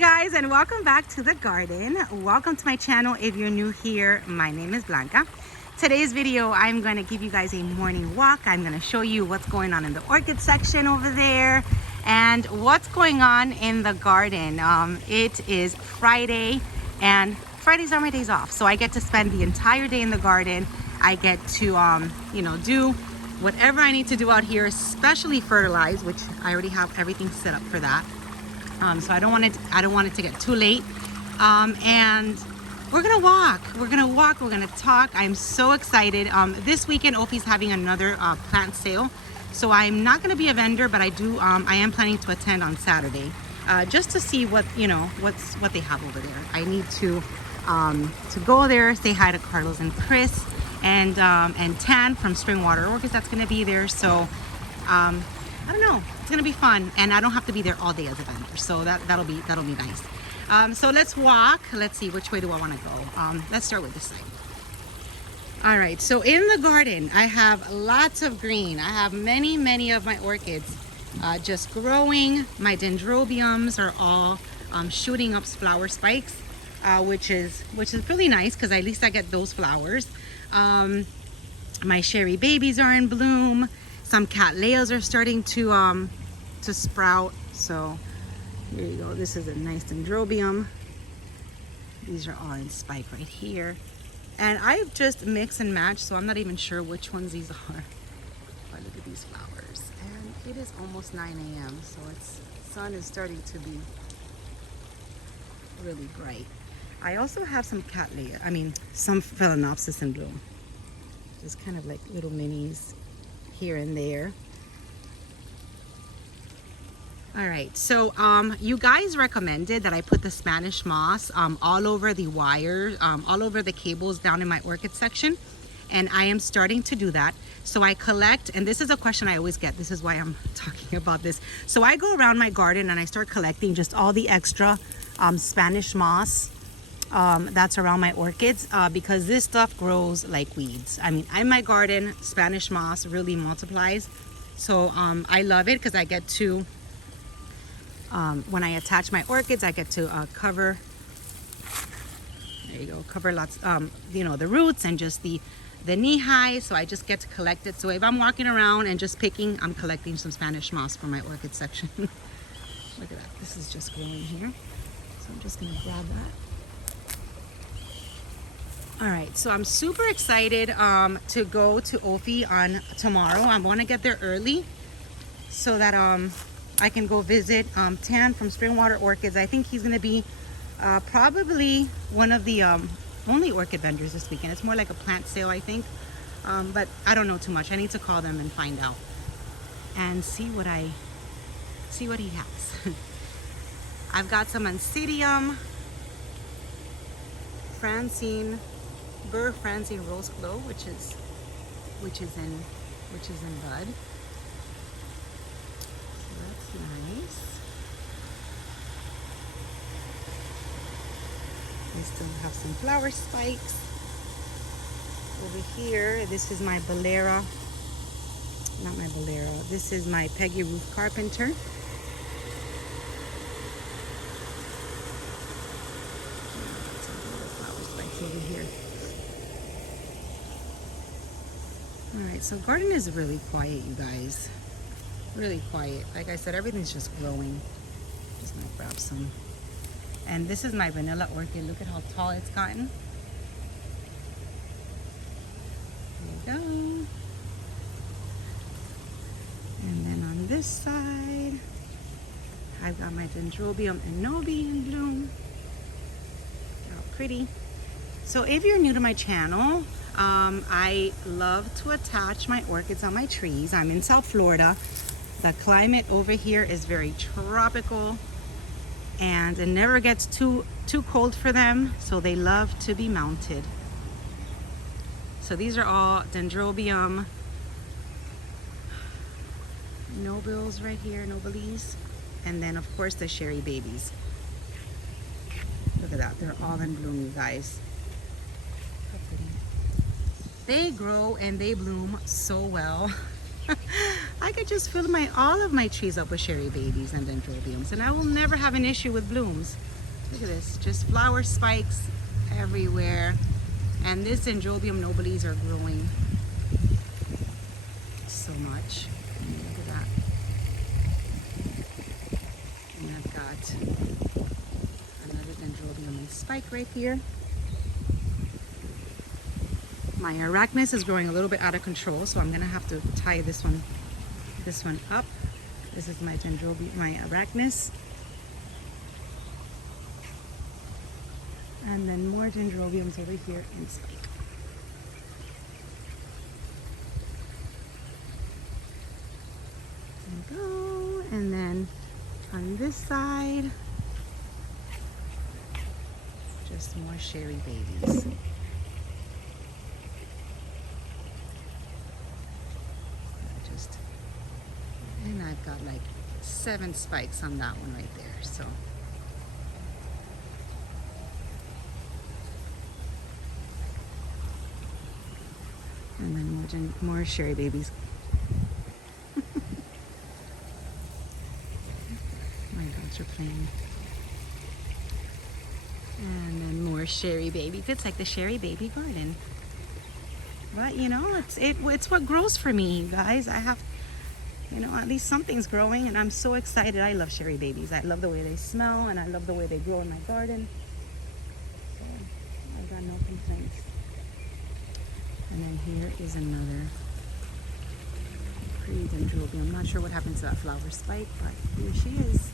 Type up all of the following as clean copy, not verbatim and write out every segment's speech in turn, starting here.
Guys, and welcome back to the garden. Welcome to my channel. If you're new here, my name is Blanca. Today's video, I'm going to give you guys a morning walk. I'm going to show you what's going on in the orchid section over there and what's going on in the garden. It is Friday and Fridays are my days off, so I get to spend the entire day in the garden. I get to do whatever I need to do out here, especially fertilize, which I already have everything set up for that. So I don't want it to get too late. And we're gonna walk. We're gonna talk. I'm so excited. This weekend, Opie's having another plant sale, so I'm not gonna be a vendor, but I am planning to attend on Saturday, just to see what they have over there. I need to go there, say hi to Carlos and Chris, and Tan from Spring Water Orchids. That's gonna be there. So I don't know. It's gonna be fun, and I don't have to be there all day as a vendor, so that'll be nice. So let's walk. Let's see, which way do I want to go? Let's start with this side. All right. So in the garden, I have lots of green. I have many of my orchids just growing. My dendrobiums are all shooting up flower spikes, which is really nice because at least I get those flowers. My cherry babies are in bloom. Some cattleyas are starting to sprout. So here you go. This is a nice dendrobium. These are all in spike right here. And I've just mixed and matched, so I'm not even sure which ones these are. But look at these flowers. And it is almost 9 a.m. so sun is starting to be really bright. I also have some some phalaenopsis in bloom. Just kind of like little minis here and there. All right, so you guys recommended that I put the Spanish moss all over the wires, all over the cables down in my orchid section, and I am starting to do that. So I collect, and this is a question I always get, this is why I'm talking about this. So I go around my garden and I start collecting just all the extra Spanish moss that's around my orchids, because this stuff grows like weeds. I mean, in my garden, Spanish moss really multiplies. So I love it because I get to, when I attach my orchids, I get to cover, there you go, cover lots, the roots and just the knee high. So I just get to collect it. So if I'm walking around and just picking, I'm collecting some Spanish moss for my orchid section. Look at that, this is just growing here. So I'm just gonna grab that. All right, so I'm super excited to go to Opie on tomorrow. I want to get there early so that I can go visit Tan from Spring Water Orchids. I think he's going to be probably one of the only orchid vendors this weekend. It's more like a plant sale, I think, but I don't know too much. I need to call them and find out and see what he has. I've got some Oncidium, Francine Rose Glow, which is in bud. So that's nice. We still have some flower spikes over here. This is my Bolera. Not my Bolera. This is my Peggy Ruth Carpenter. Over here. All right, so garden is really quiet, you guys. Really quiet. Like I said, everything's just growing. Just gonna grab some. And this is my vanilla orchid. Look at how tall it's gotten. There you go. And then on this side, I've got my Dendrobium Inobi in bloom. Look how pretty. So if you're new to my channel, I love to attach my orchids on my trees. I'm in South Florida. The climate over here is very tropical and it never gets too cold for them, so they love to be mounted. So these are all Dendrobium nobiles right here, nobiles, and then of course the cherry babies. Look at that, they're all in bloom, you guys. They grow and they bloom so well. I could just fill all of my trees up with cherry babies and dendrobiums, and I will never have an issue with blooms. Look at this, just flower spikes everywhere. And this Dendrobium nobilis are growing so much. Look at that. And I've got another Dendrobium in spike right here. My Arachnus is growing a little bit out of control, so I'm gonna have to tie this one up. This is my Dendrobium, my Arachnus. And then more Dendrobiums over here in spike. There we go. And then on this side, just more Sherry babies. And I've got like 7 spikes on that one right there, so. And then more Sherry babies. My dogs are playing. And then more Sherry babies. It's like the Sherry baby garden. But you know, it's what grows for me, you guys. I have, you know, at least something's growing, and I'm so excited. I love Sherry babies. I love the way they smell, and I love the way they grow in my garden. So I've got no complaints. And then here is another pretty Dendrobium. I'm not sure what happened to that flower spike, but here she is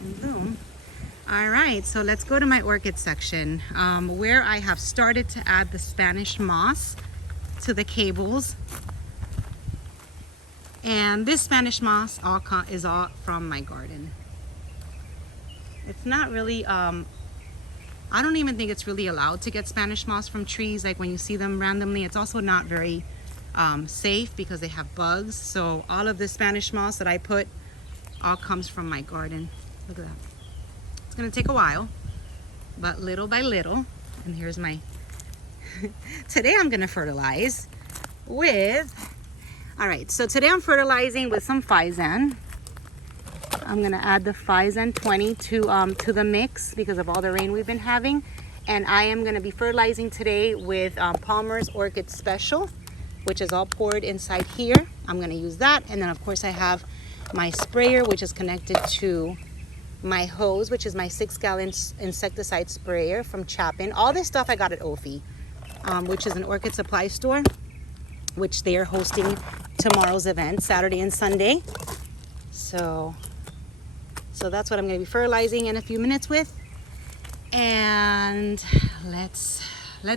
in bloom. All right, so let's go to my orchid section, where I have started to add the Spanish moss to the cables. And this Spanish moss is all from my garden. It's not really, I don't even think it's really allowed to get Spanish moss from trees. Like when you see them randomly, it's also not very safe because they have bugs. So all of the Spanish moss that I put all comes from my garden. Look at that. It's gonna take a while, but little by little. And here's my, today I'm gonna fertilize with, all right, so today I'm fertilizing with some Physan. I'm gonna add the Physan 20 to the mix because of all the rain we've been having. And I am gonna be fertilizing today with Palmer's Orchid Special, which is all poured inside here. I'm gonna use that. And then of course I have my sprayer, which is connected to my hose, which is my 6-gallon insecticide sprayer from Chapin. All this stuff I got at Ophi, which is an orchid supply store, which they are hosting tomorrow's event, Saturday and Sunday. So that's what I'm going to be fertilizing in a few minutes with. And let's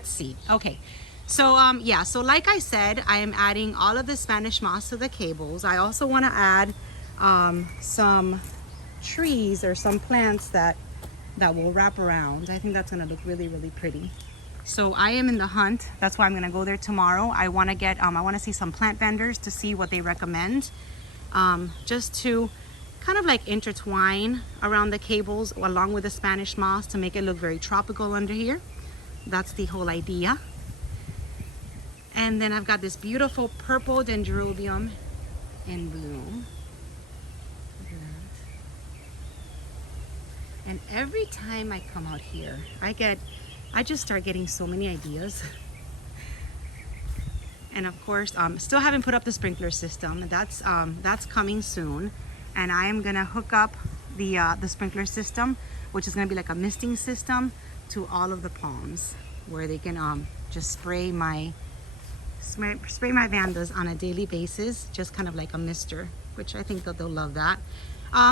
see. Okay, so yeah, so like I said, I am adding all of the Spanish moss to the cables. I also want to add some trees or some plants that will wrap around. I think that's going to look really, really pretty. So I am in the hunt. That's why I'm going to go there tomorrow. I want to get, I want to see some plant vendors to see what they recommend, just to kind of like intertwine around the cables along with the Spanish moss to make it look very tropical under here. That's the whole idea. And then I've got this beautiful purple Dendrobium in bloom. Look at that. And every time I come out here, I just start getting so many ideas. And of course, still haven't put up the sprinkler system. That's coming soon. And I am gonna hook up the sprinkler system, which is gonna be like a misting system, to all of the palms, where they can just spray my vandas on a daily basis, just kind of like a mister, which I think that they'll love that.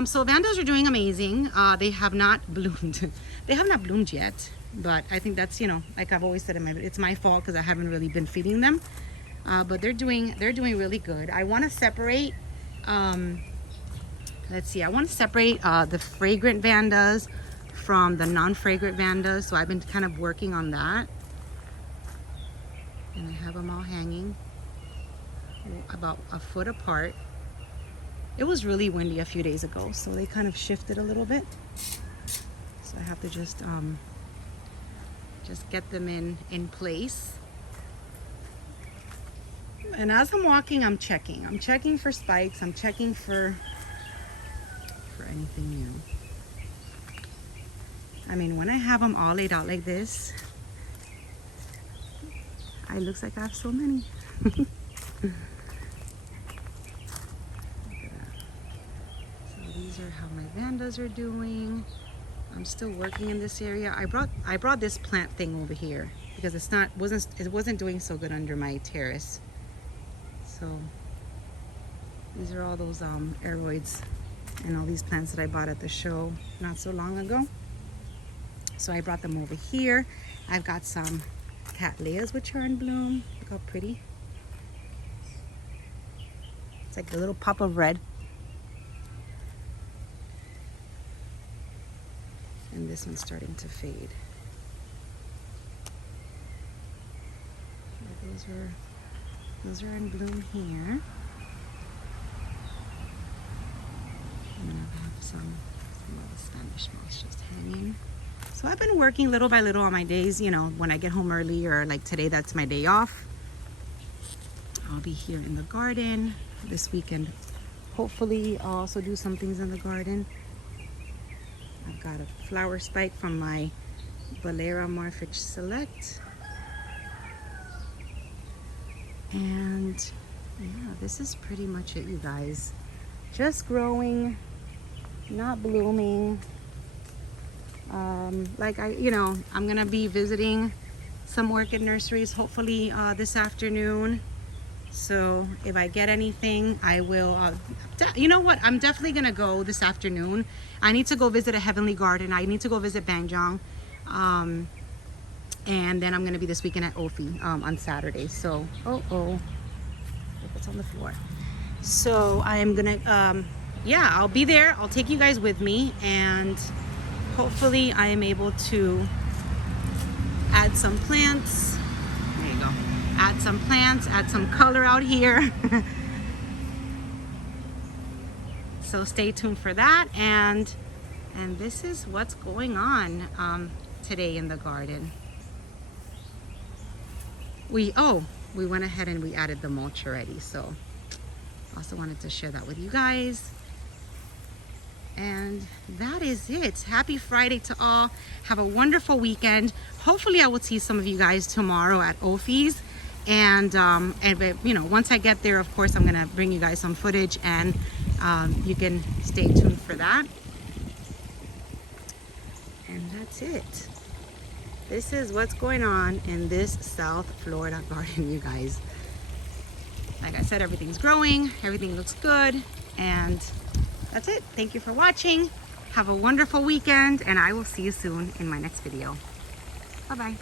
So vandas are doing amazing. They have not bloomed. They have not bloomed yet, but I think that's, you know, like I've always said in my, it's my fault because I haven't really been feeding them. But they're doing really good. I want to separate. Let's see. I want to separate the fragrant vandas from the non-fragrant vandas. So I've been kind of working on that. And I have them all hanging about a foot apart. It was really windy a few days ago, so they kind of shifted a little bit. So I have to just get them in place. And as I'm walking, I'm checking. I'm checking for spikes. I'm checking for anything new. I mean, when I have them all laid out like this, it looks like I have so many. Look at that. So these are how my vandas are doing. I'm still working in this area. I brought this plant thing over here because it wasn't doing so good under my terrace. So these are all those aeroids and all these plants that I bought at the show not so long ago. So I brought them over here. I've got some cattleyas which are in bloom. Look how pretty. It's like a little pop of red. And this one's starting to fade. So those are in bloom here. And then I have some of the Spanish moss just hanging. So I've been working little by little on my days, you know, when I get home early, or like today, that's my day off. I'll be here in the garden this weekend. Hopefully I'll also do some things in the garden. I've got a flower spike from my Valera Marfitch Select. And yeah, this is pretty much it, you guys. Just growing, not blooming. I'm gonna be visiting some orchid nurseries hopefully this afternoon. So if I get anything, I will, you know what, I'm definitely gonna go this afternoon. I need to go visit a Heavenly Garden. I need to go visit Banjong. And then I'm gonna be this weekend at Ophi on Saturday. So, look what's on the floor. So I am gonna, yeah, I'll be there. I'll take you guys with me, and hopefully I am able to add some plants. There you go. Add some plants, add some color out here. So stay tuned for that. And this is what's going on today in the garden. We went ahead and we added the mulch already. So also wanted to share that with you guys. And that is it. Happy Friday to all. Have a wonderful weekend. Hopefully I will see some of you guys tomorrow at Ophi's. And you know, once I get there, of course, I'm gonna bring you guys some footage, and you can stay tuned for that. And that's it. This is what's going on in this South Florida garden, you guys. Like I said, everything's growing, everything looks good, and that's it. Thank you for watching. Have a wonderful weekend, and I will see you soon in my next video. Bye-bye.